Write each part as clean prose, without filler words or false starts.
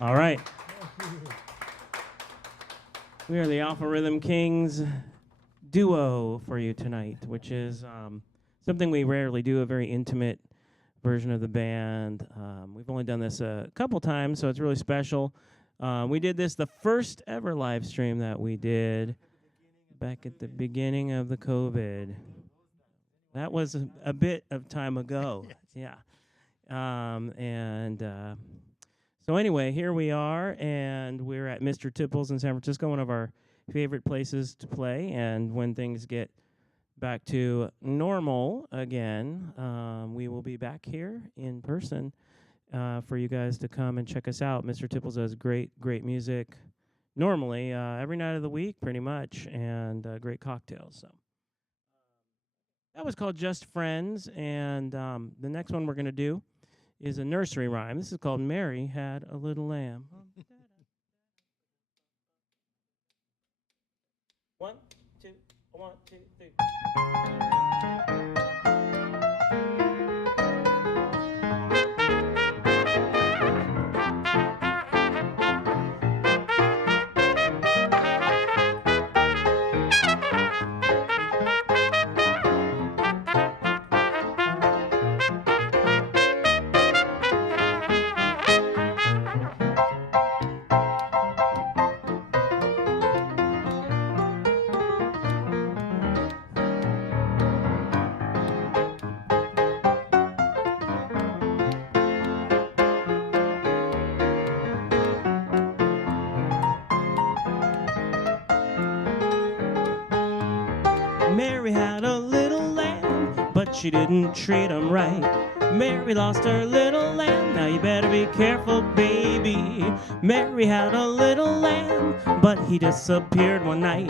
All right. We are the Alpha Rhythm Kings duo for you tonight, which is something we rarely do, a very intimate version of the band. We've only done this a couple times, so it's really special. We did this the first ever live stream that we did back at the beginning of the COVID. That was a bit of time ago. Yeah. So anyway, here we are, and we're at Mr. Tipples in San Francisco, one of our favorite places to play. And when things get back to normal again, we will be back here in person for you guys to come and check us out. Mr. Tipples does great music normally every night of the week, pretty much, and great cocktails. So that was called Just Friends, and the next one we're going to do is a nursery rhyme. This is called Mary Had a Little Lamb. 1, 2, 1, 2, 3. Mary had a little lamb, but she didn't treat him right. Mary lost her little lamb, now you better be careful, baby. Mary had a little lamb, but he disappeared one night.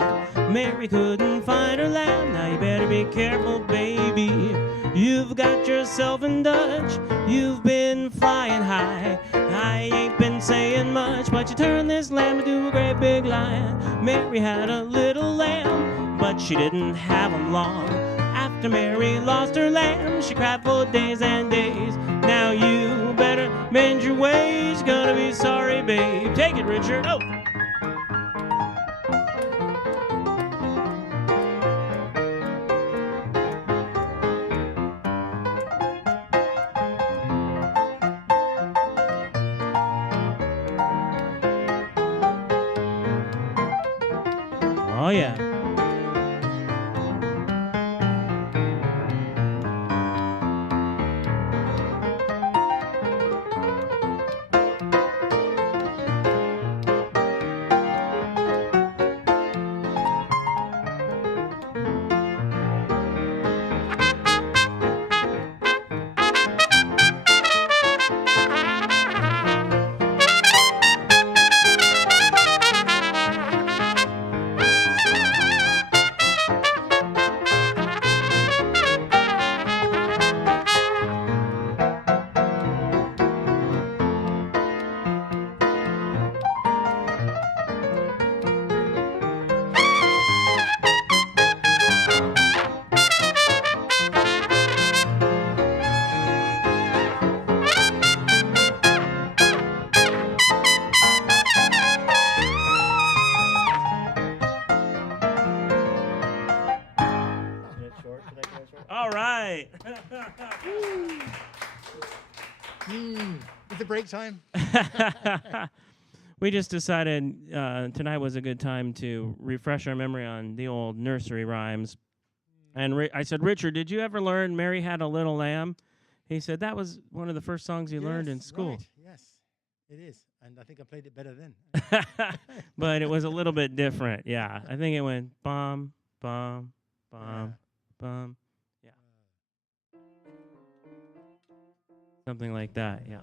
Mary couldn't find her lamb, now you better be careful, baby. You've got yourself in Dutch, you've been flying high. I ain't been saying much, but you turned this lamb into a great big lion. Mary had a little lamb, but she didn't have him long. After Mary lost her lamb, she cried for days and days. Now you better mend your ways, gonna be sorry, babe. Take it, Richard. Oh! Oh, yeah. All right. Is it break time? We just decided tonight was a good time to refresh our memory on the old nursery rhymes. And I said, Richard, did you ever learn Mary Had a Little Lamb? He said that was one of the first songs you learned in school. Right. Yes, it is. And I think I played it better then. But it was a little bit different. Yeah. I think it went bum, bum, bum, bum. Yeah. Something like that. Yeah.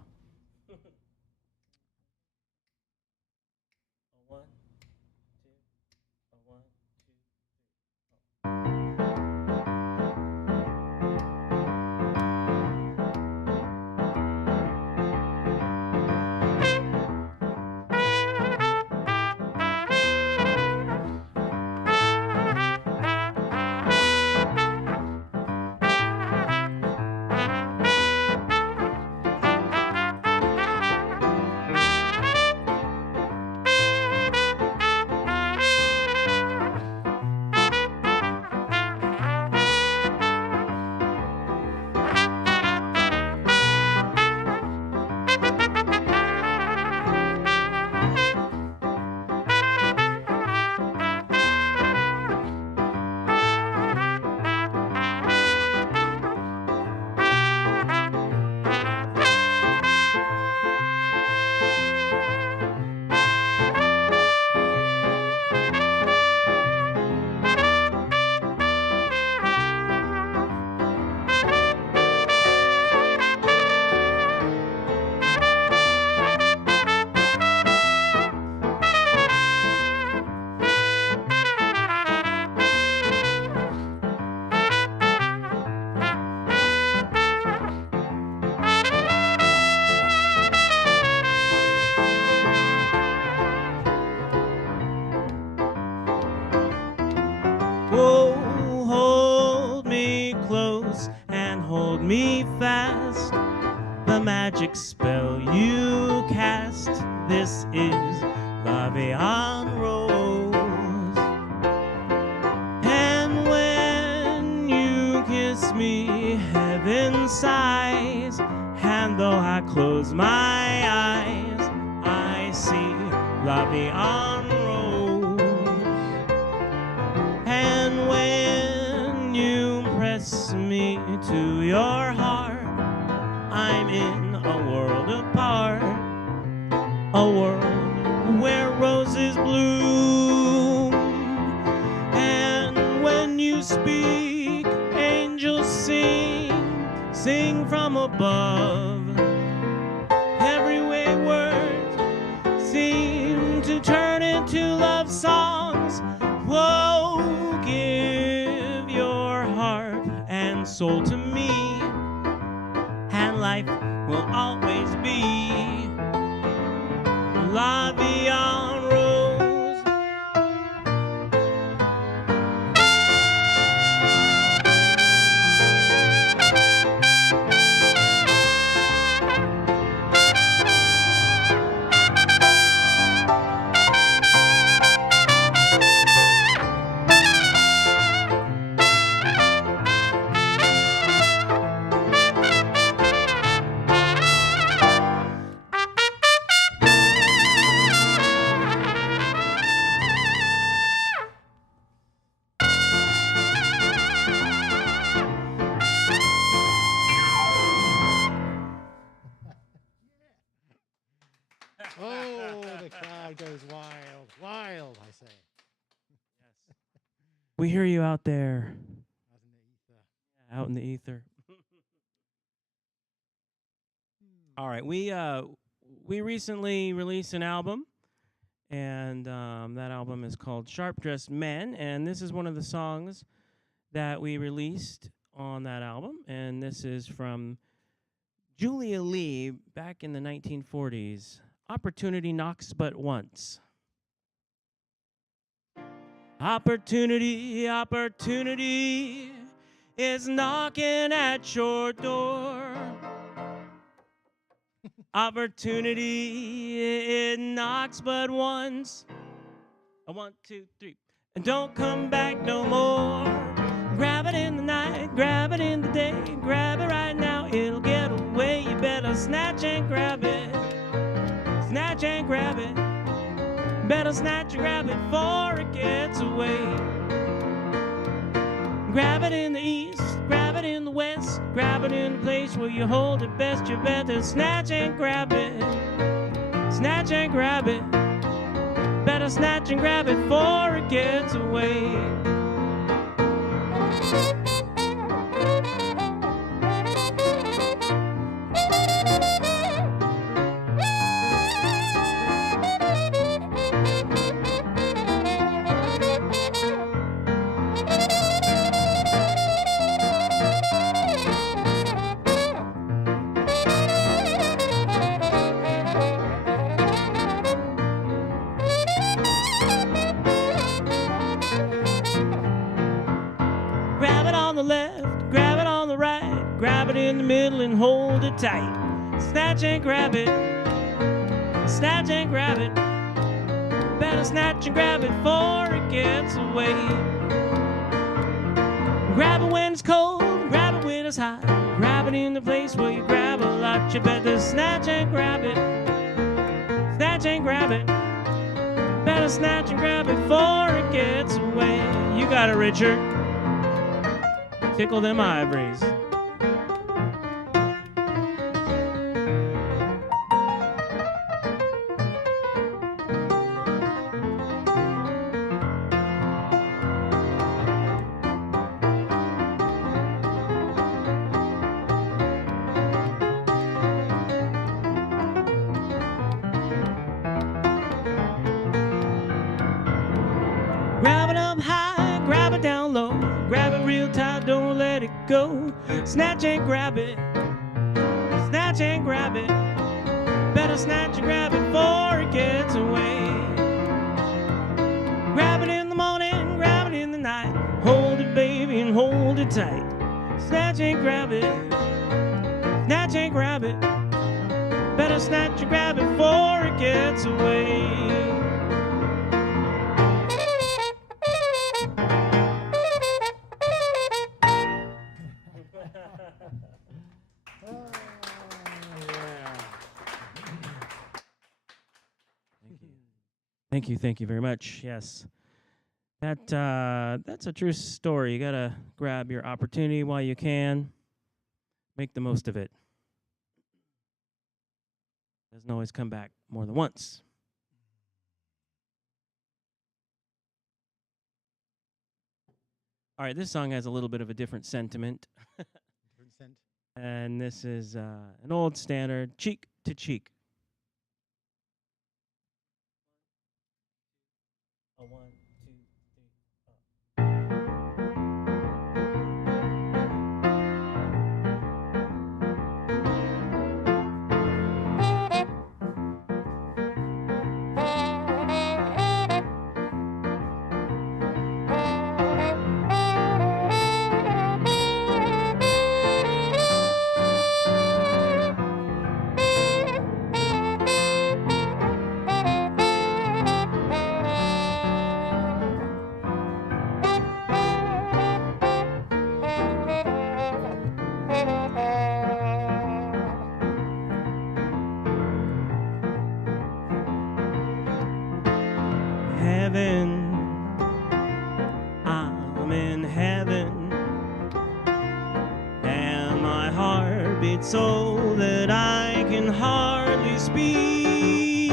me fast. The magic spell you cast. This is La Vie en Rose. And when you kiss me, heaven sighs. And though I close my eyes, I see La Vie en Rose. And when you press me to your heart, I'm in a world apart, a world where roses bloom. And when you speak, angels sing from above. Every way words seem to turn into love songs. Whoa, give your heart and soul to me, and life will always be La Vie en Rose. Oh, the crowd goes wild, wild, I say. We hear you out there, Out in the ether. out in the ether. All right, we recently released an album, and that album is called Sharp Dressed Men, and this is one of the songs that we released on that album, and this is from Julia Lee back in the 1940s. Opportunity knocks but once. Opportunity, opportunity is knocking at your door. Opportunity, it knocks but once. A 1, 2, 3. And don't come back no more. Grab it in the night, grab it in the day. Grab it right now, it'll get away. You better snatch and grab it. Snatch and grab it. Better snatch and grab it before it gets away. Grab it in the east, grab it in the west. Grab it in the place where you hold it best. You better snatch and grab it. Snatch and grab it. Better snatch and grab it before it gets away. Grab it on the left, grab it on the right, grab it in the middle and hold it tight. Snatch and grab it, snatch and grab it. Better snatch and grab it before it gets away. Grab it when it's cold, grab it when it's hot. Grab it in the place where you grab a lot. You better snatch and grab it, snatch and grab it. Better snatch and grab it before it gets away. You got it, Richard. Tickle them ivories. Grab it up high, grab it down low. Grab it real tight, don't let it go. Snatch and grab it, snatch and grab it. Better snatch and grab it before it gets away. Grab it in the morning, grab it in the night. Hold it, baby, and hold it tight. Snatch and grab it, Snatch and grab it. Better snatch and grab it before it gets away. Thank you very much. Yes. That's a true story. You gotta grab your opportunity while you can. Make the most of it. Doesn't always come back more than once. All right, this song has a little bit of a different sentiment. And this is an old standard, Cheek to Cheek. A 1, 2, 3. Heaven, I'm in heaven, and my heart beats so that I can hardly speak,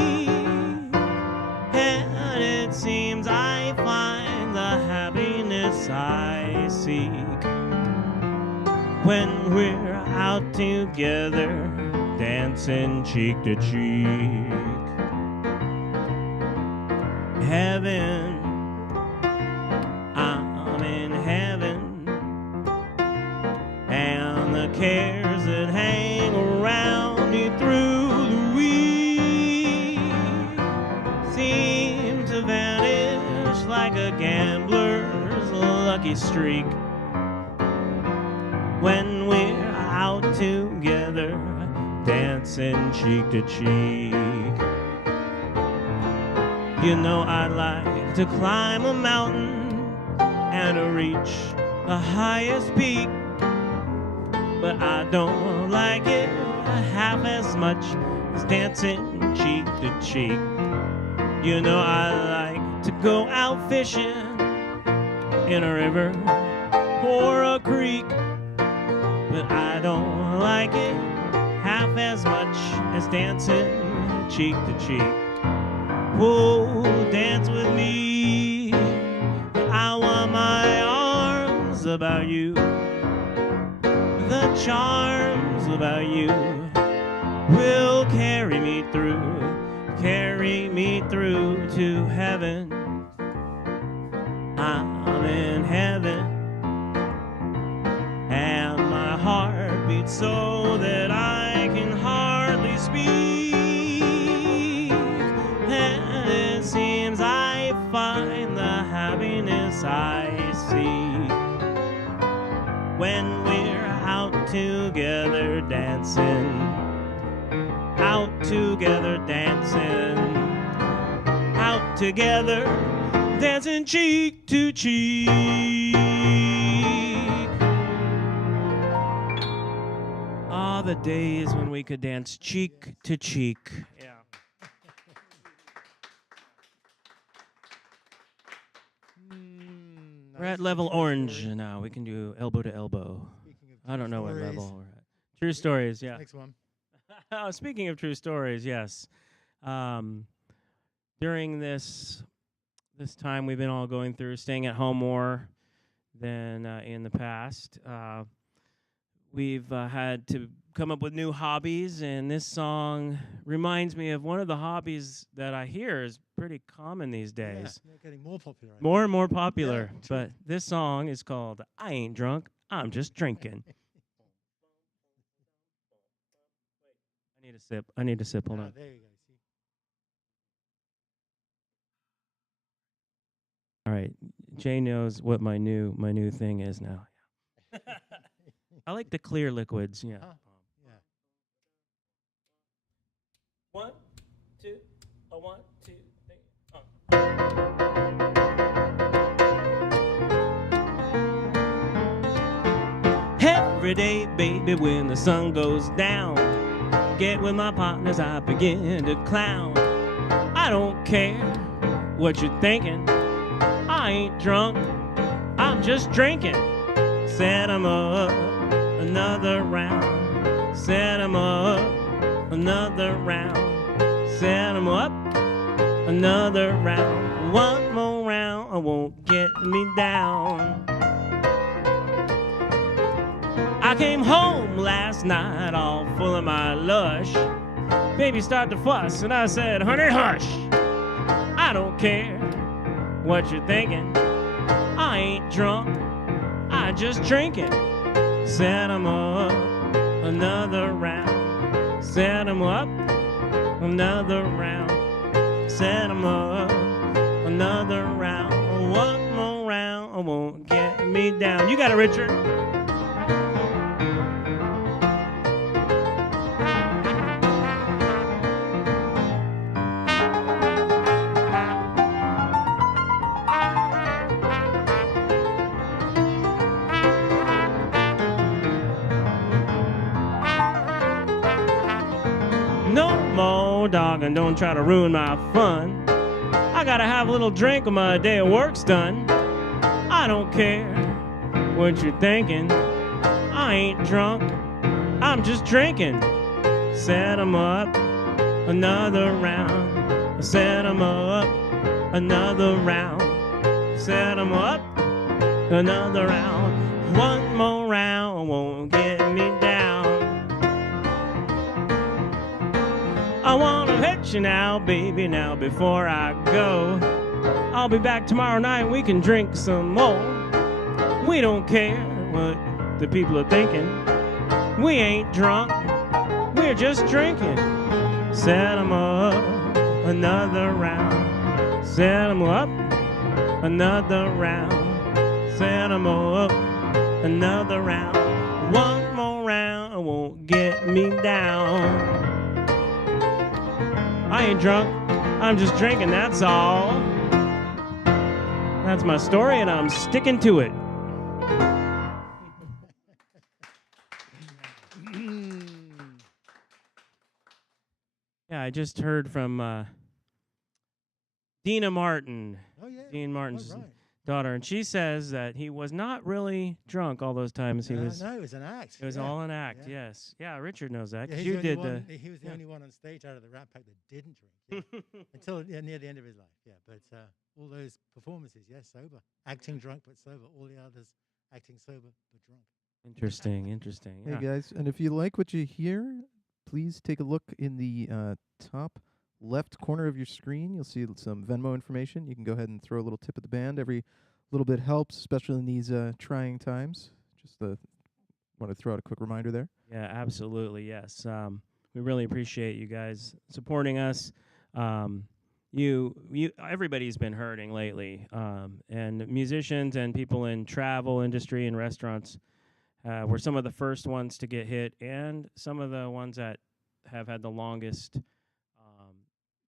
and it seems I find the happiness I seek when we're out together, dancing cheek to cheek. Heaven, I'm in heaven, and the cares that hang around me through the week seem to vanish like a gambler's lucky streak when we're out together, dancing cheek to cheek. You know I like to climb a mountain and to reach the highest peak, but I don't like it half as much as dancing cheek to cheek. You know I like to go out fishing in a river or a creek, but I don't like it half as much as dancing cheek to cheek. Whoa, dance with me. I want my arms about you. The charms about you will carry me through to heaven. I'm in heaven, and my heart beats so that I can hardly speak. It seems I find the happiness I see when we're out together dancing, out together dancing, out together dancing cheek to cheek. Ah, the days when we could dance cheek to cheek. Yeah. We're at level orange now. We can do elbow to elbow. I don't know what level we're at. True stories, yeah. Next one. Speaking of true stories, yes. During this time we've been all going through, staying at home more than in the past. We've had to come up with new hobbies, and this song reminds me of one of the hobbies that I hear is pretty common these days. Yeah, they're getting more popular. More and more popular. Yeah. But this song is called I Ain't Drunk, I'm Just Drinking. I need a sip. Hold on. There you go. See? All right. Jay knows what my new thing is now. I like the clear liquids, yeah. Huh? Yeah. 1, 2, a 1, 2, 3. Every day, baby, when the sun goes down, get with my partners, I begin to clown. I don't care what you're thinking. I ain't drunk, I'm just drinking. Set 'em up, another round. Set 'em up, another round. Set 'em up, another round. One more round, won't get me down. I came home last night all full of my lush. Baby started to fuss and I said, honey, hush. I don't care what you're thinking. I ain't drunk, I just drinking. Set 'em up, another round. Set 'em up, another round. Set 'em up, another round. One more round won't get me down. You got it, Richard. No more dogging, don't try to ruin my fun. I gotta have a little drink when my day of work's done. I don't care what you're thinking. I ain't drunk, I'm just drinking. Set 'em up, another round. Set 'em up, another round. Set 'em up, another round. One more round won't get me down. I wanna hit you now, baby, now before I go. I'll be back tomorrow night, we can drink some more. We don't care what the people are thinking. We ain't drunk, we're just drinking. Set 'em up, another round. Set 'em up, another round. Set 'em up, another round. One more round won't get me down. I ain't drunk, I'm just drinking, that's all. That's my story and I'm sticking to it. Yeah, I just heard from Dina Martin, Oh, yeah. Dean Martin's Oh, right. daughter, and she says that he was not really drunk all those times he was. No, it was an act. It was yeah. all an act, Yeah. yes. Yeah, Richard knows that, Yeah, 'cause he's you the only did one, the... he was the yeah. only one on stage out of the Rat Pack that didn't drink. Yeah. Until near the end of his life. Yeah, but all those performances, yes, sober. Acting drunk but sober. All the others acting sober but drunk. Interesting, interesting. Hey Yeah. guys, and if you like what you hear, please take a look in the top left corner of your screen. You'll see some Venmo information. You can go ahead and throw a little tip at the band. Every little bit helps, especially in these trying times. Just want to throw out a quick reminder there. Yeah, absolutely, yes. We really appreciate you guys supporting us. Everybody's been hurting lately, and musicians and people in travel industry and restaurants were some of the first ones to get hit, and some of the ones that have had the longest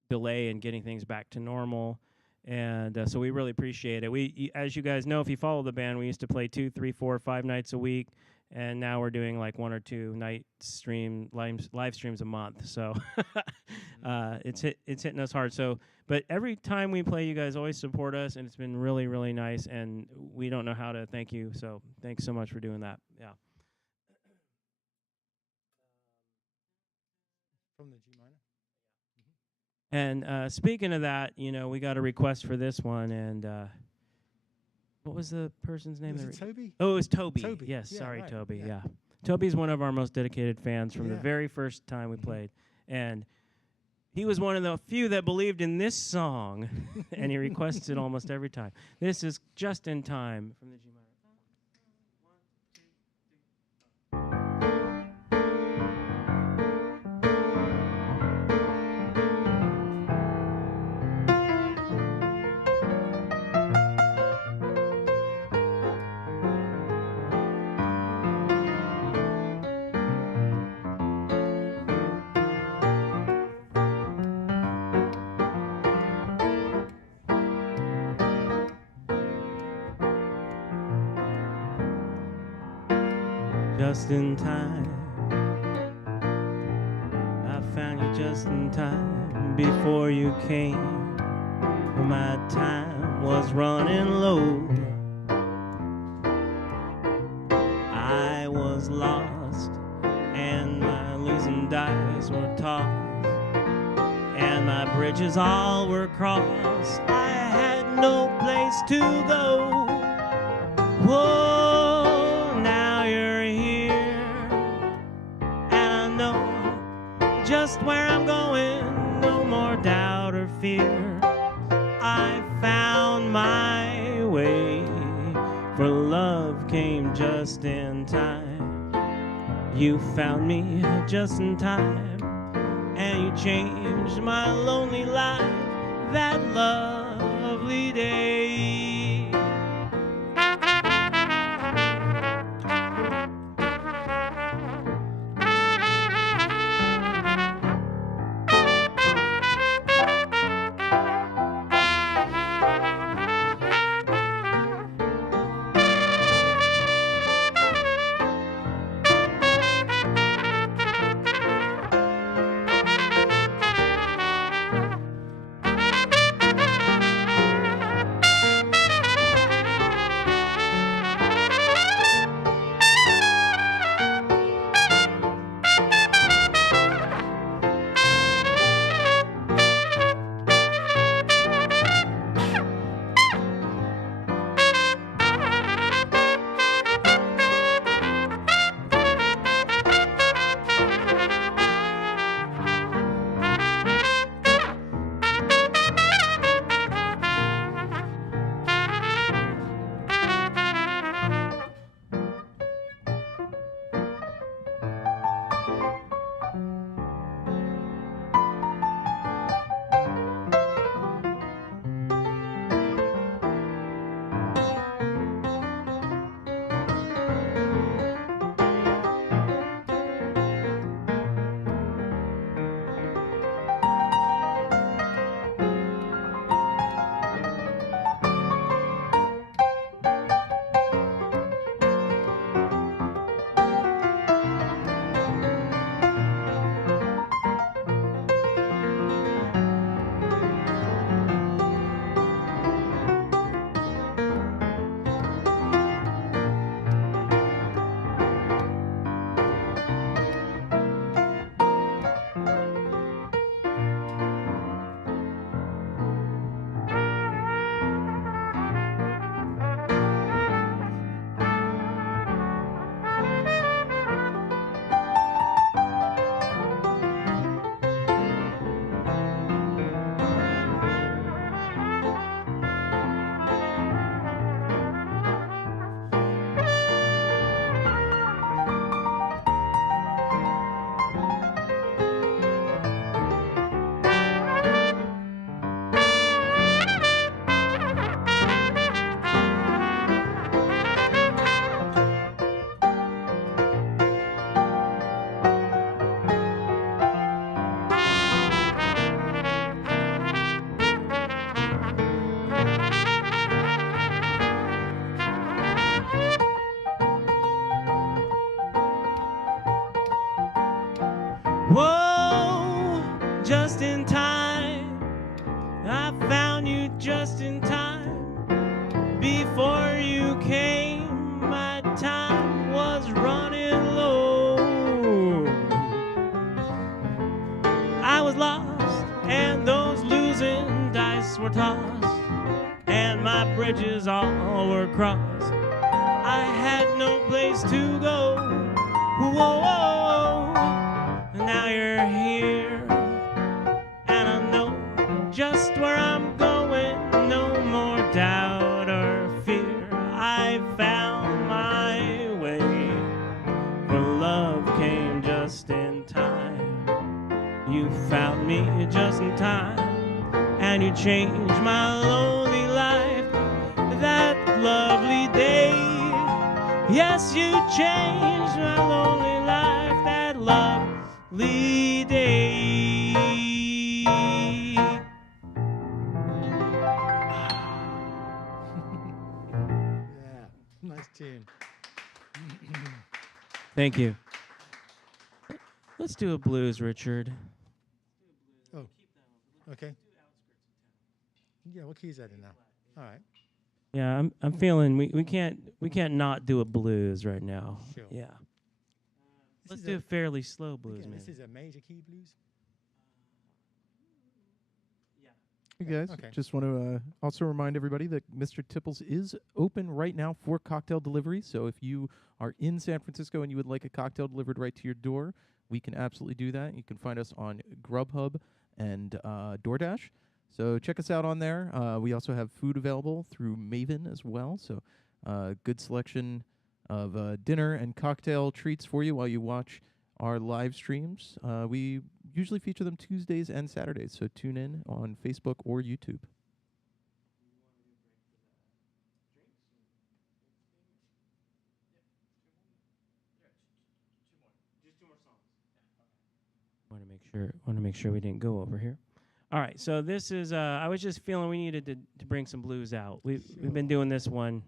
delay in getting things back to normal. And so we really appreciate it. As you guys know, if you follow the band, we used to play 2, 3, 4, 5 nights a week, and now we're doing like 1 or 2 live streams a month. So it's hitting us hard. So, but every time we play, you guys always support us, and it's been really, really nice. And we don't know how to thank you. So thanks so much for doing that. Yeah. From the G minor. And speaking of that, we got a request for this one, and what was the person's name? Was it Toby? Oh, it was Toby. Toby. Yes, Yeah, sorry, right. Toby. Yeah. Yeah. Toby's one of our most dedicated fans from the Yeah. very first time we played. And he was one of the few that believed in this song, and he requests it almost every time. This is Just in Time from the G minor. just in time. I found you just in time before you came. My time was running low. I was lost and my losing dice were tossed, and my bridges all were crossed. I had no place to go. Whoa, now you're here, and I know just where I'm going. No more doubt or fear. I found my way, for love came just in time. You found me just in time, and you changed my lonely life that lovely day. Whoa, just in time. I found you just in time. Before you came, my time was running low. I was lost, and those losing dice were tossed, and my bridges all were crossed. I had no place to go. Whoa, whoa, now you're here, and I know just where I'm going. No more doubt or fear. I found my way, for love came just in time. You found me just in time, and you changed my lonely life that lovely day. Yes, you changed my lonely life that lovely day. Yeah, nice tune. Thank you. Let's do a blues, Richard. Oh, okay. Yeah, what key is that in now? All right. Yeah, I'm feeling we can't not do a blues right now. Sure. Yeah. This Let's is do a fairly slow blues, again, man. this is a major key blues. Hey guys, Okay. just want to also remind everybody that Mr. Tipples is open right now for cocktail delivery. So if you are in San Francisco and you would like a cocktail delivered right to your door, we can absolutely do that. You can find us on Grubhub and DoorDash. So check us out on there. We also have food available through Maven as well. So good selection of dinner and cocktail treats for you while you watch our live streams. We usually feature them Tuesdays and Saturdays, so tune in on Facebook or YouTube. Want to make sure we didn't go over here. All right, so this is I was just feeling we needed to bring some blues out. We've been doing this one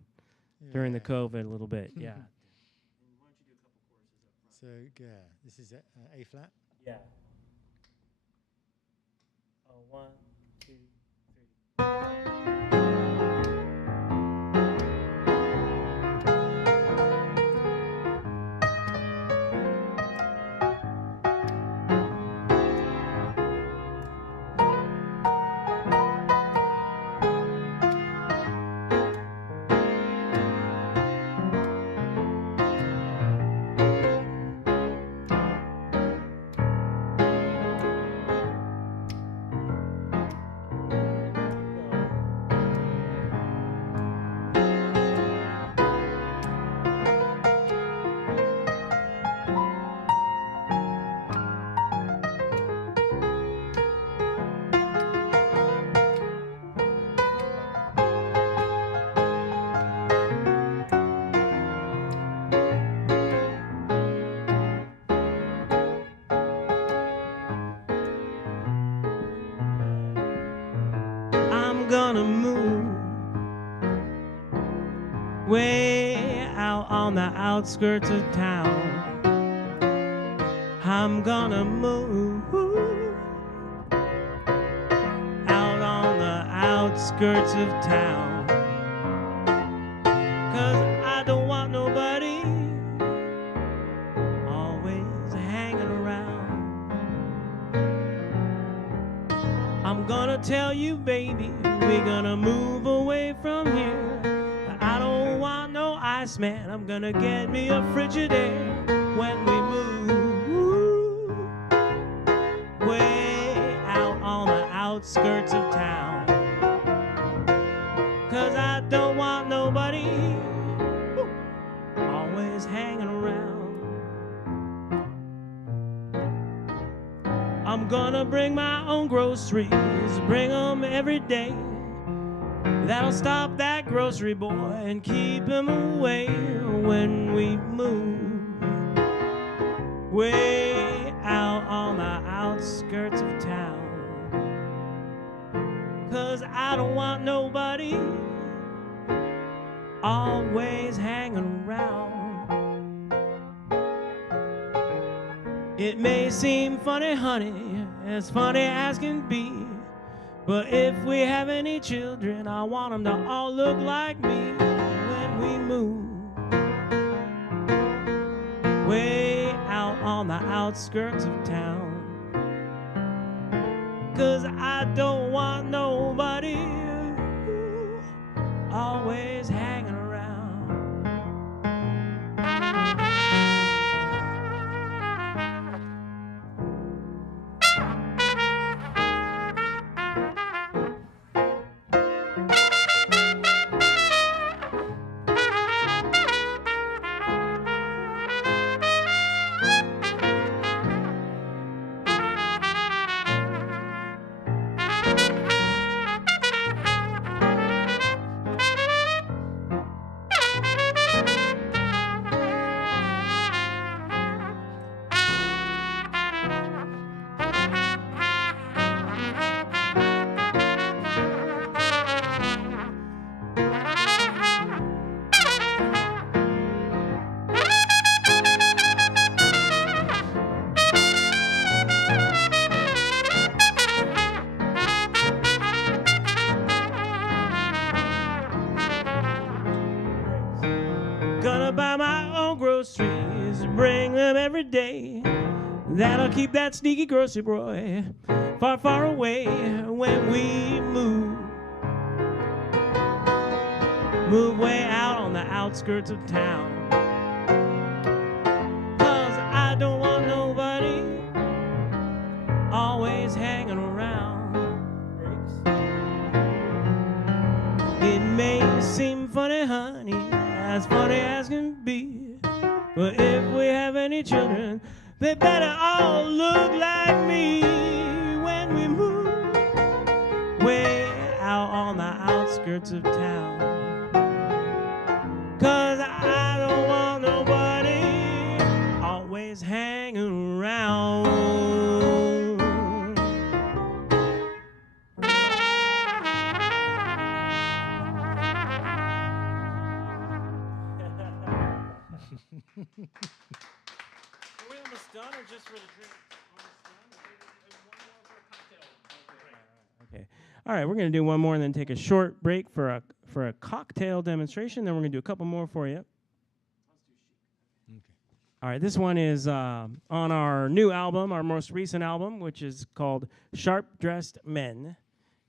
during the COVID a little bit. Yeah. So yeah, this is A flat. Yeah. Oh, 1, 2, 3. I'm gonna move way out on the outskirts of town. I'm gonna move out on the outskirts of town. 'Cause I don't want nobody always hanging around. I'm gonna tell you, baby, we're gonna move away from here. I don't want no Iceman. I'm gonna get me a Frigidaire when we move way out on the outskirts of town. 'Cause I don't want nobody always hanging around. I'm gonna bring my own groceries, bring them every day. That'll stop that grocery boy and keep him away when we move way out on the outskirts of town. 'Cause I don't want nobody always hanging around. It may seem funny, honey, as funny as can be, but if we have any children, I want them to all look like me when we move way out on the outskirts of town. 'Cause I don't want nobody always hanging around. Gonna buy my own groceries, bring them every day. That'll keep that sneaky grocery boy far, far away when we move. Move way out on the outskirts of town. 'Cause I don't want nobody always hanging around. It may seem funny, honey, as funny as can be, but if we have any children, they better all look like me when we move way out on the outskirts of town. 'Cause I don't want nobody always hanging around. Are we almost done or just for the drink? Okay. All right, we're going to do one more and then take a short break for a cocktail demonstration. Then we're going to do a couple more for you. Okay. All right, this one is on our new album, our most recent album, which is called Sharp Dressed Men.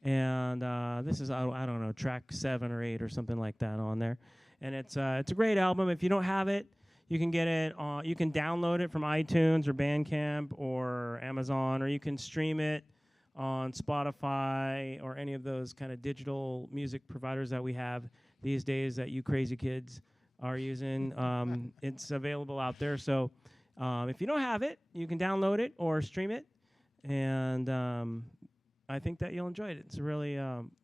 And this is, I don't know, track 7 or 8 or something like that on there. And it's a great album. If you don't have it, you can get it on, you can download it from iTunes or Bandcamp or Amazon, or you can stream it on Spotify or any of those kind of digital music providers that we have these days that you crazy kids are using. It's available out there. So if you don't have it, you can download it or stream it. And I think that you'll enjoy it. It's really,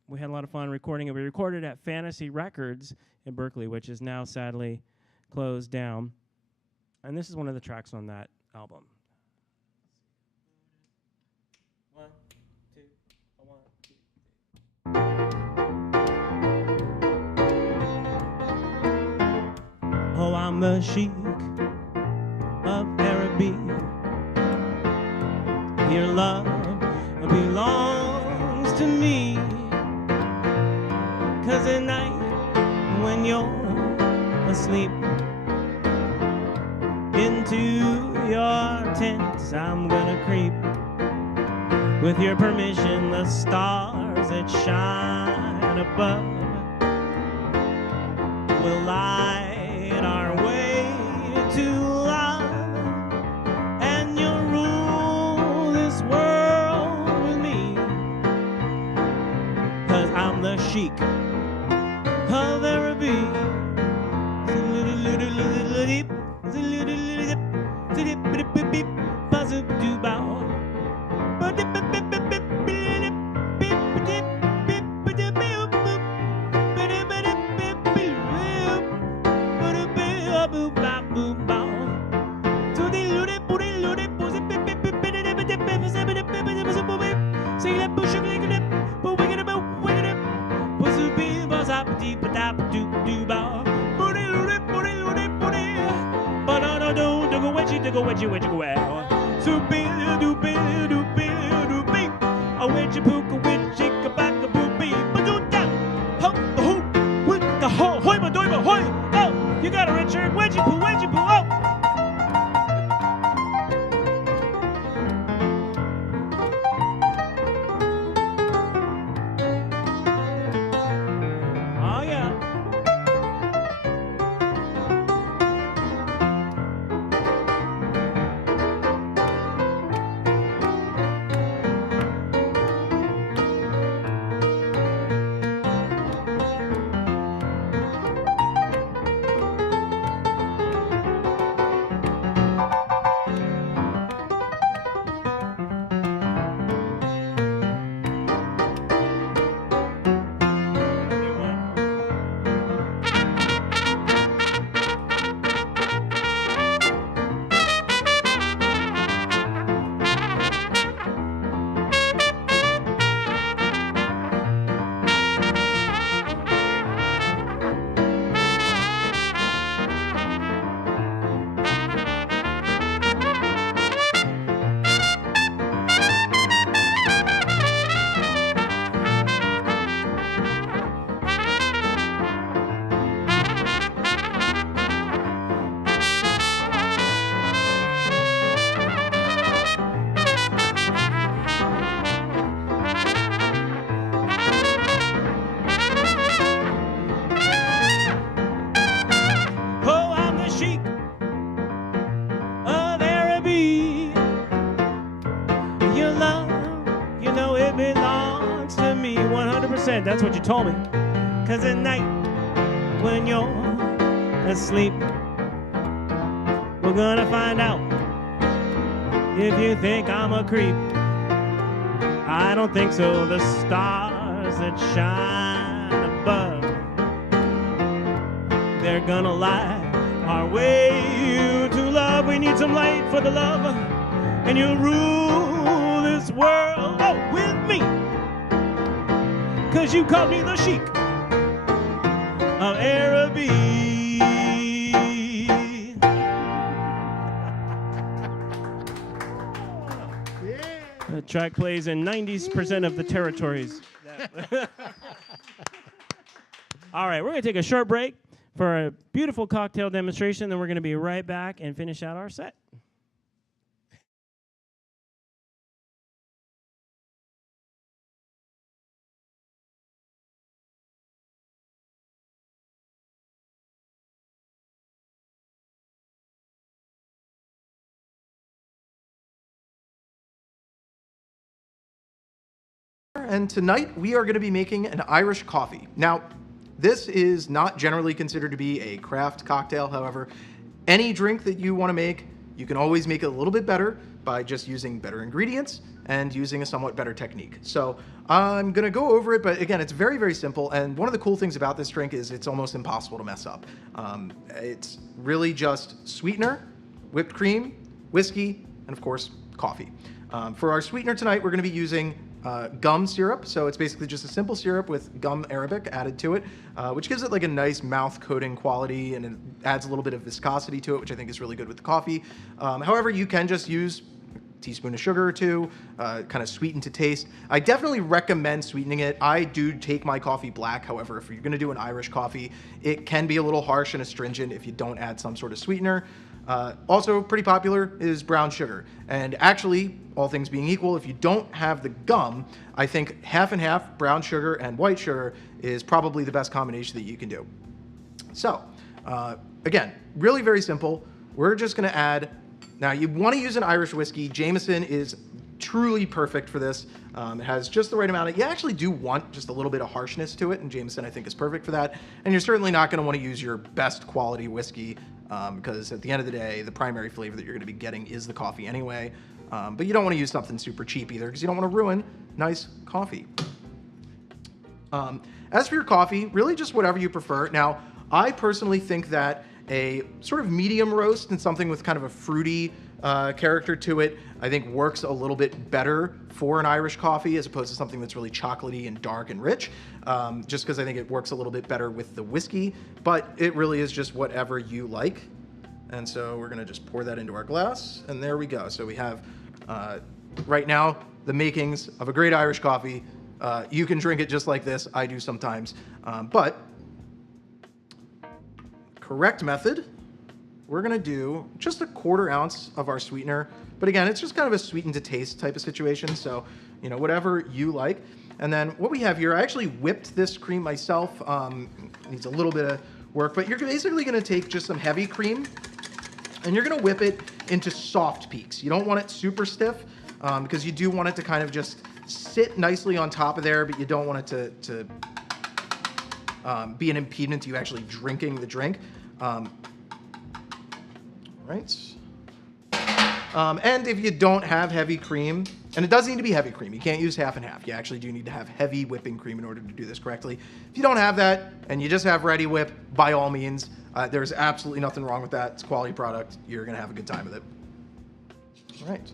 we had a lot of fun recording it. We recorded at Fantasy Records in Berkeley, which is now sadly closed down. And this is one of the tracks on that album. 1, 2, 1, 2. Oh, I'm the Sheik of Araby. Your love belongs to me. 'Cause at night when you're asleep, into your tent I'm gonna creep. With your permission, the stars that shine above will light our way to love. And you'll rule this world with me. 'Cause I'm the Sheik of Araby. You got it, Richard. Where'd you poo? Oh! Oh, yeah. that's what you told me. 'Cause at night, when you're asleep, we're gonna find out if you think I'm a creep. I don't think so. The stars that shine above, they're gonna light our way to love. We need some light for the love, and you'll rule this world with me. 'Cause you called me the Sheik of Araby. The track plays in 90% of the territories. All right, we're going to take a short break for a beautiful cocktail demonstration, then we're going to be right back and finish out our set. And tonight we are going to be making an Irish coffee. Now, this is not generally considered to be a craft cocktail. However, any drink that you want to make, you can always make it a little bit better by just using better ingredients and using a somewhat better technique. So I'm going to go over it, but again, it's very, very simple. And one of the cool things about this drink is it's almost impossible to mess up. It's really just sweetener, whipped cream, whiskey, and of course, coffee. For our sweetener tonight, we're going to be using gum syrup. So it's basically just a simple syrup with gum arabic added to it, which gives it like a nice mouth coating quality, and it adds a little bit of viscosity to it, which I think is really good with the coffee. However, you can just use a teaspoon of sugar or two, kind of sweeten to taste. I definitely recommend sweetening it. I do take my coffee black. However, if you're going to do an Irish coffee, it can be a little harsh and astringent if you don't add some sort of sweetener. Also pretty popular is brown sugar. And actually, all things being equal, if you don't have the gum, I think half and half brown sugar and white sugar is probably the best combination that you can do. So, again, really very simple. We're just going to add, now you want to use an Irish whiskey. Jameson is truly perfect for this. It has just the right amount. You actually do want just a little bit of harshness to it, and Jameson I think is perfect for that. And you're certainly not going to want to use your best quality whiskey, because at the end of the day, the primary flavor that you're going to be getting is the coffee anyway. But you don't want to use something super cheap either, because you don't want to ruin nice coffee. As for your coffee, really just whatever you prefer. Now, I personally think that a sort of medium roast and something with kind of a fruity character to it, I think works a little bit better for an Irish coffee as opposed to something that's really chocolatey and dark and rich, just because I think it works a little bit better with the whiskey, but it really is just whatever you like. And so we're gonna just pour that into our glass, and there we go. So we have, right now, the makings of a great Irish coffee. You can drink it just like this. I do sometimes, but correct method, we're gonna do just a 1/4 ounce of our sweetener. But again, it's just kind of a sweeten to taste type of situation. So, you know, whatever you like. And then what we have here, I actually whipped this cream myself. Needs a little bit of work, but you're basically gonna take just some heavy cream and you're gonna whip it into soft peaks. You don't want it super stiff, because you do want it to kind of just sit nicely on top of there, but you don't want it to be an impediment to you actually drinking the drink. Right. And if you don't have heavy cream, and it does need to be heavy cream, you can't use half and half. You actually do need to have heavy whipping cream in order to do this correctly. If you don't have that and you just have Ready Whip, by all means, there's absolutely nothing wrong with that. It's a quality product. You're going to have a good time with it. All right.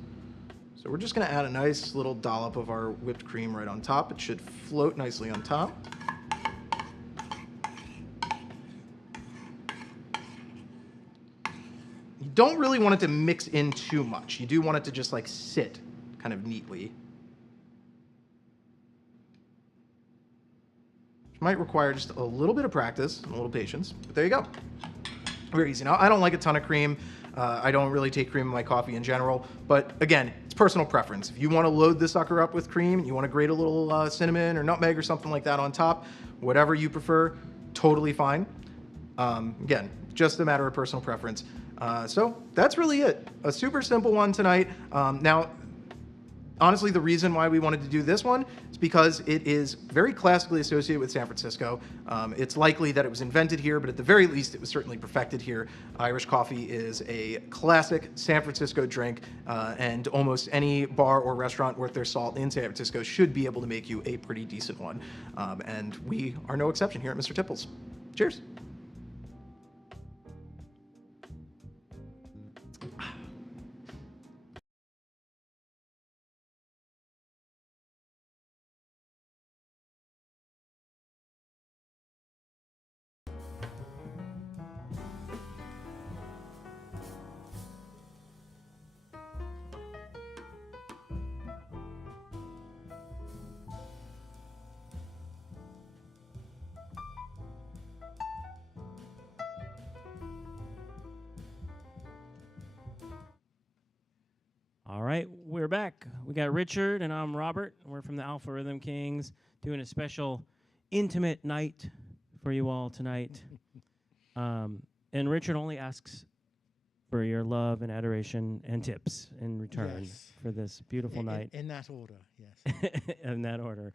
So we're just going to add a nice little dollop of our whipped cream right on top. It should float nicely on top. You don't really want it to mix in too much. You do want it to just like sit kind of neatly. Which might require just a little bit of practice and a little patience, but there you go. Very easy. Now, I don't like a ton of cream. I don't really take cream in my coffee in general, but again, it's personal preference. If you want to load this sucker up with cream and you want to grate a little cinnamon or nutmeg or something like that on top, whatever you prefer, totally fine. Again, just a matter of personal preference. So that's really it. A super simple one tonight. Now, honestly, the reason why we wanted to do this one is because it is very classically associated with San Francisco. It's likely that it was invented here, but at the very least, it was certainly perfected here. Irish coffee is a classic San Francisco drink, and almost any bar or restaurant worth their salt in San Francisco should be able to make you a pretty decent one. And we are no exception here at Mr. Tipples. Cheers. All right, we're back. We got Richard, and I'm Robert. We're from the Alpha Rhythm Kings, doing a special intimate night for you all tonight. And Richard only asks for your love and adoration and tips in return for this beautiful night. In that order, yes. In that order.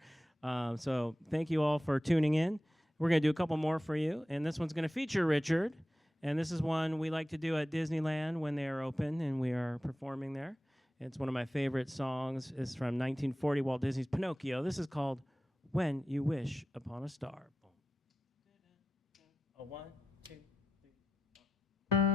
So thank you all for tuning in. We're going to do a couple more for you, and this one's going to feature Richard. And this is one we like to do at Disneyland when they are open and we are performing there. It's one of my favorite songs. It's from 1940, Walt Disney's Pinocchio. This is called When You Wish Upon a Star. A 1, 2, 3.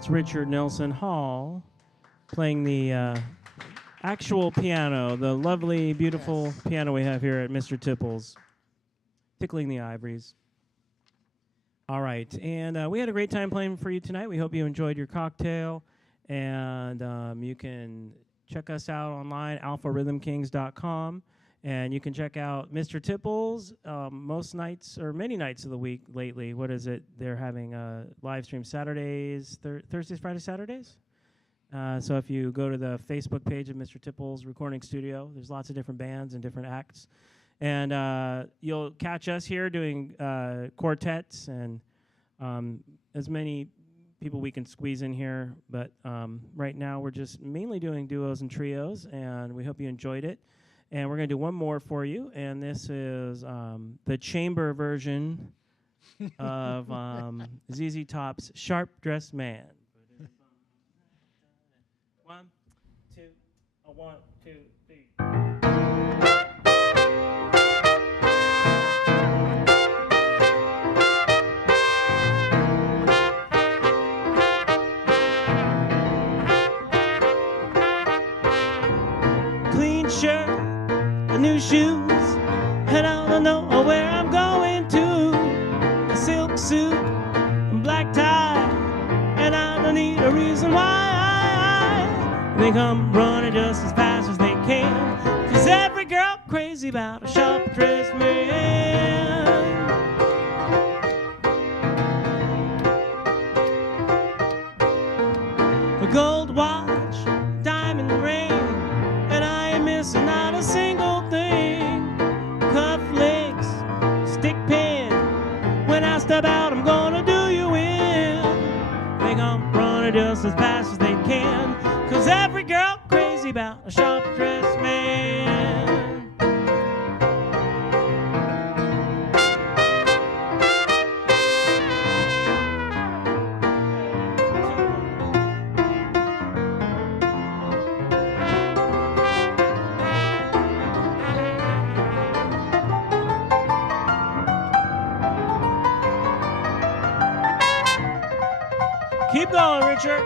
That's Richard Nelson Hall playing the actual piano, the lovely, beautiful piano we have here at Mr. Tipples, tickling the ivories. All right, and we had a great time playing for you tonight. We hope you enjoyed your cocktail, and you can check us out online, alpharhythmkings.com, and you can check out Mr. Tipples most nights, or many nights of the week lately. What is it? They're having live stream Saturdays, Thursdays, Fridays, Saturdays? So if you go to the Facebook page of Mr. Tipples Recording Studio, there's lots of different bands and different acts. And you'll catch us here doing quartets and as many people we can squeeze in here. But right now we're just mainly doing duos and trios, and we hope you enjoyed it. And we're going to do one more for you, and this is the chamber version of ZZ Top's Sharp Dressed Man. 1, 2, 1, 2, 3. Clean shirt, new shoes, and I don't know where I'm going to. A silk suit, black tie, and I don't need a reason why. They come running just as fast as they can, 'cause every girl crazy about a sharp-dressed man. A gold watch, diamond ring, and I ain't missing not a single thing. Cufflinks, stick pin, when I step out I'm gonna do you in. They come running just as fast as they can, 'cause every girl crazy about a sharp-dressed man. Keep going, Richard.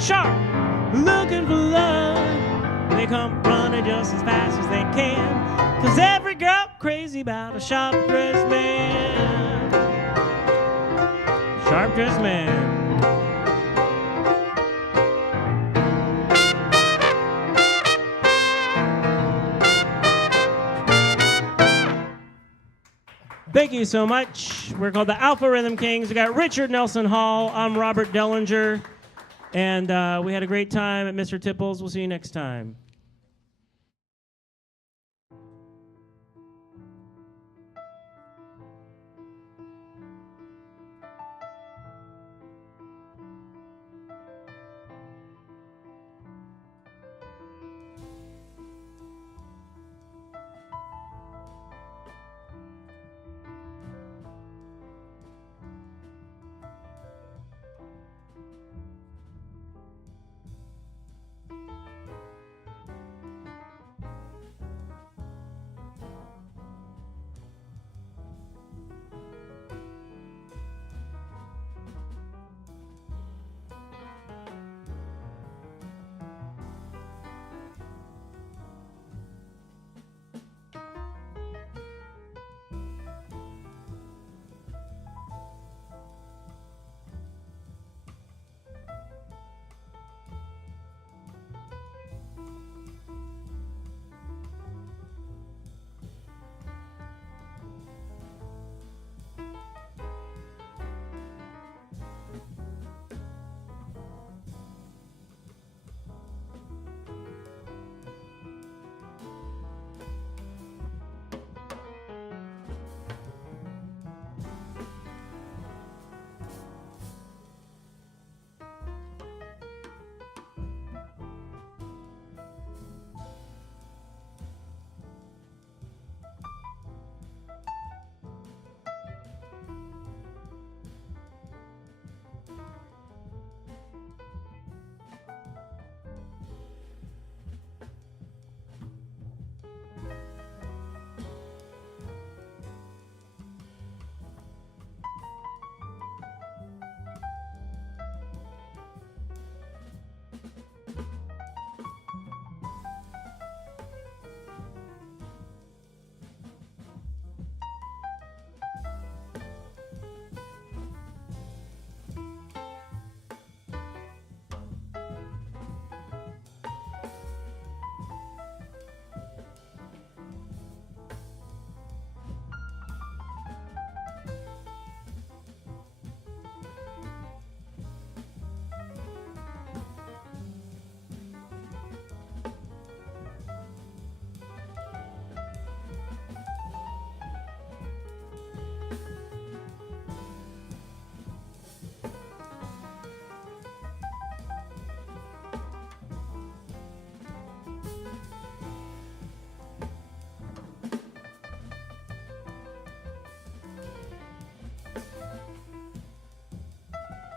Sharp, looking for love. They come running just as fast as they can, 'cause every girl crazy about a sharp-dressed man. Sharp-dressed man. Thank you so much. We're called the Alpha Rhythm Kings. We got Richard Nelson Hall. I'm Robert Dellinger. And we had a great time at Mr. Tipples. We'll see you next time.